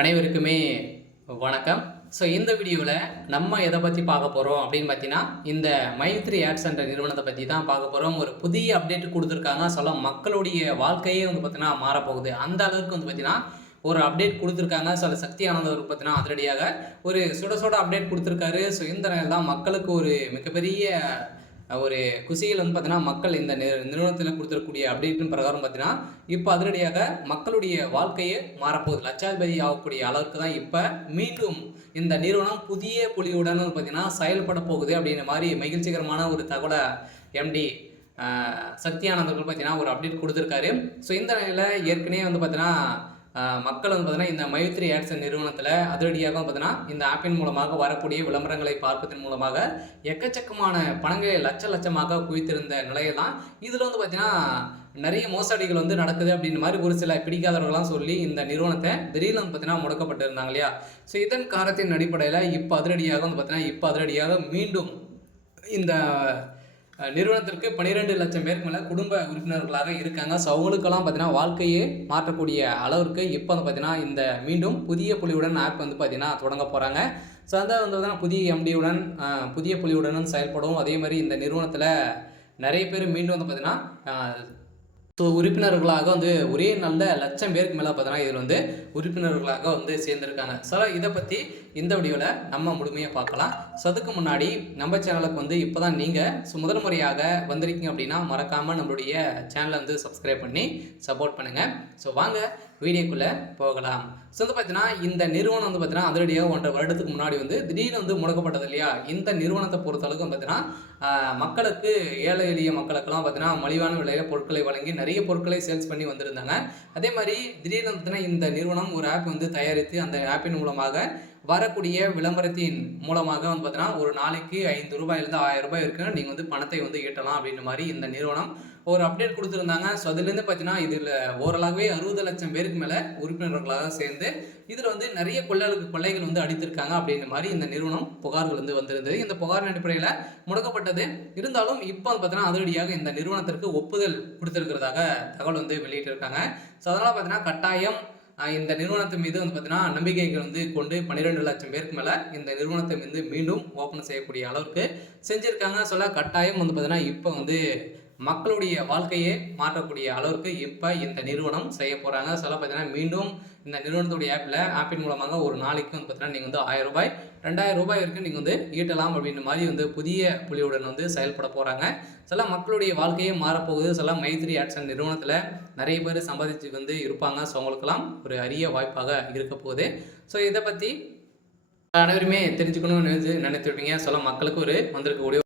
அனைவருக்குமே வணக்கம். ஸோ இந்த வீடியோவில் நம்ம எதை பற்றி பார்க்க போகிறோம் அப்படின்னு பார்த்தீங்கன்னா, இந்த மைத்ரி ஆட்ஸ் என்ற நிறுவனத்தை பற்றி தான் பார்க்க போகிறோம். ஒரு புதிய அப்டேட் கொடுத்துருக்காங்க. மக்களுடைய வாழ்க்கையே வந்து பார்த்தீங்கன்னா மாறப்போகுது. அந்த அளவுக்கு வந்து பார்த்தீங்கன்னா ஒரு அப்டேட் கொடுத்துருக்காங்க. சக்தி ஆனந்தவருக்கு பார்த்தீங்கன்னா அதிரடியாக ஒரு சுட சுட அப்டேட் கொடுத்துருக்காரு. ஸோ இந்த நேரம் தான் மக்களுக்கு ஒரு மிகப்பெரிய ஒரு குசியில் வந்து பார்த்தீங்கன்னா மக்கள் இந்த நிறுவனத்தில் கொடுத்துருக்கூடிய அப்டேட்டின் பிரகாரம் பார்த்தீங்கன்னா இப்போ அதிரடியாக மக்களுடைய வாழ்க்கையே மாறப்போகுது. லட்சாதிபதி ஆகக்கூடிய அளவுக்கு தான் இப்போ மீண்டும் இந்த நிறுவனம் புதிய புலியுடன் பார்த்தீங்கன்னா செயல்பட போகுது அப்படின்ற மாதிரி மகிழ்ச்சிகரமான ஒரு தகவலை எம்டி சக்தி ஆனந்தர்கள் பார்த்தீங்கன்னா ஒரு அப்டேட் கொடுத்துருக்காரு. ஸோ இந்த நிலையில் ஏற்கனவே வந்து பார்த்தீங்கன்னா மக்கள் வந்து பார்த்தீங்கன்னா இந்த மைத்ரி ஆட்ஸ் நிறுவனத்தில் அதிரடியாக பார்த்தீங்கன்னா இந்த ஆப்பின் மூலமாக வரக்கூடிய விளம்பரங்களை பார்ப்பதன் மூலமாக எக்கச்சக்கமான பணங்களை லட்சமாக குவித்திருந்த நிலையெல்லாம் இதில் வந்து பார்த்தீங்கன்னா நிறைய மோசடிகள் வந்து நடக்குது அப்படின்னு மாதிரி ஒரு சில பிடிக்காதவர்கள்லாம் சொல்லி இந்த நிறுவனத்தை திடீர்னு வந்து பார்த்தீங்கன்னா முடக்கப்பட்டு இருந்தாங்க இல்லையா. ஸோ இதன் காரணத்தின் அடிப்படையில் இப்போ அதிரடியாக மீண்டும் இந்த நிறுவனத்திற்கு 12 லட்சம் பேருக்கு மேலே குடும்ப உறுப்பினர்களாக இருக்காங்க. ஸோ அவங்களுக்கெல்லாம் பார்த்தீங்கன்னா வாழ்க்கையே மாற்றக்கூடிய அளவிற்கு இப்போ வந்து பார்த்தீங்கன்னா இந்த மீண்டும் புதிய புலியுடன் ஆப் வந்து பார்த்தீங்கன்னா தொடங்க போகிறாங்க. ஸோ அந்த வந்து பார்த்தீங்கன்னா புதிய புலியுடனும் செயல்படும். அதே மாதிரி இந்த நிறுவனத்தில் நிறைய பேர் மீண்டும் வந்து பார்த்தீங்கன்னா உறுப்பினர்களாக வந்து ஒரே நல்ல லட்சம் பேருக்கு மேலே பார்த்தீங்கன்னா இதில் வந்து உறுப்பினர்களாக வந்து சேர்ந்துருக்காங்க. ஸோ இதை பற்றி இந்த வீடியோவில் நம்ம முழுமையாக பார்க்கலாம். ஸோ அதுக்கு முன்னாடி நம்ம சேனலுக்கு வந்து இப்போ தான் நீங்கள் முதல் முறையாக வந்திருக்கீங்க அப்படின்னா மறக்காமல் நம்மளுடைய சேனலை வந்து சப்ஸ்கிரைப் பண்ணி சப்போர்ட் பண்ணுங்கள். ஸோ வாங்க வீடியோக்குள்ளே போகலாம். ஸோ வந்து பார்த்தீங்கன்னா இந்த நிறுவனம் வந்து பார்த்தீங்கன்னா அதிரடியாக 1.5 வருடத்துக்கு முன்னாடி வந்து திடீர்னு வந்து முடக்கப்பட்டது இல்லையா. இந்த நிறுவனத்தை பொறுத்தளவுக்கு பார்த்தீங்கன்னா மக்களுக்கு ஏழை எளிய மக்களுக்கெல்லாம் பார்த்தீங்கன்னா மலிவான விலையில் பொருட்களை வழங்கி நிறைய பொருட்களை சேல்ஸ் பண்ணி வந்திருந்தாங்க. அதே மாதிரி திடீர்னு பார்த்தீங்கன்னா இந்த நிறுவனம் ஒரு ஆப் வந்து தயாரித்து அந்த ஆப்பின் மூலமாக வரக்கூடிய விளம்பரத்தின் மூலமாக வந்து பார்த்தீங்கன்னா ஒரு நாளைக்கு ₹5 1000 இருக்குன்னு நீங்கள் வந்து பணத்தை வந்து ஈட்டலாம் அப்படின்ற மாதிரி இந்த நிறுவனம் ஒரு அப்டேட் கொடுத்துருந்தாங்க. ஸோ அதுலேருந்து பார்த்தீங்கன்னா இதில் ஓரளவே 60 லட்சம் பேருக்கு மேலே உறுப்பினர்களாக சேர்ந்து இதில் வந்து நிறைய கொள்ளைகள் வந்து அடித்திருக்காங்க அப்படின்ற மாதிரி இந்த நிறுவனம் புகார்கள் வந்து வந்திருந்தது. இந்த புகாரின் அடிப்படையில் முடக்கப்பட்டது. இருந்தாலும் இப்போ வந்து பார்த்தீங்கன்னா அதிரடியாக இந்த நிறுவனத்திற்கு ஒப்புதல் கொடுத்துருக்கிறதாக தகவல் வந்து வெளியிட்டிருக்காங்க. ஸோ அதனால் பார்த்தீங்கன்னா கட்டாயம் இந்த நிறுவனத்தின் மீது வந்து பார்த்தீங்கன்னா நம்பிக்கைகள் வந்து கொண்டு 12 லட்சம் பேருக்கு மேலே இந்த நிறுவனத்தை வந்து மீண்டும் ஓப்பன் செய்யக்கூடிய அளவுக்கு செஞ்சுருக்காங்க. கட்டாயம் வந்து பார்த்தீங்கன்னா இப்போ வந்து மக்களுடைய வாழ்க்கையே மாற்றக்கூடிய அளவுக்கு இப்போ இந்த நிறுவனம் செய்ய போகிறாங்க. பார்த்தீங்கன்னா மீண்டும் இந்த நிறுவனத்துடைய ஆப்பின் மூலமாக ஒரு நாளைக்கு வந்து பார்த்தீங்கன்னா நீங்கள் வந்து ₹1000 ₹2000 வரைக்கும் நீங்கள் வந்து ஈட்டலாம் அப்படின்ற மாதிரி வந்து புதிய புலியுடன் வந்து செயல்பட போகிறாங்க. மக்களுடைய வாழ்க்கையே மாறப்போகுது. மைத்ரி ஆட்ஸ் நிறுவனத்தில் நிறைய பேர் சம்பாதிச்சு வந்து இருப்பாங்க. ஸோ அவங்களுக்கெல்லாம் ஒரு அரிய வாய்ப்பாக இருக்க போகுது. ஸோ இதை பற்றி அனைவருமே தெரிஞ்சுக்கணும்னு நினைத்துருப்பீங்க. மக்களுக்கு ஒரு வந்திருக்கக்கூடிய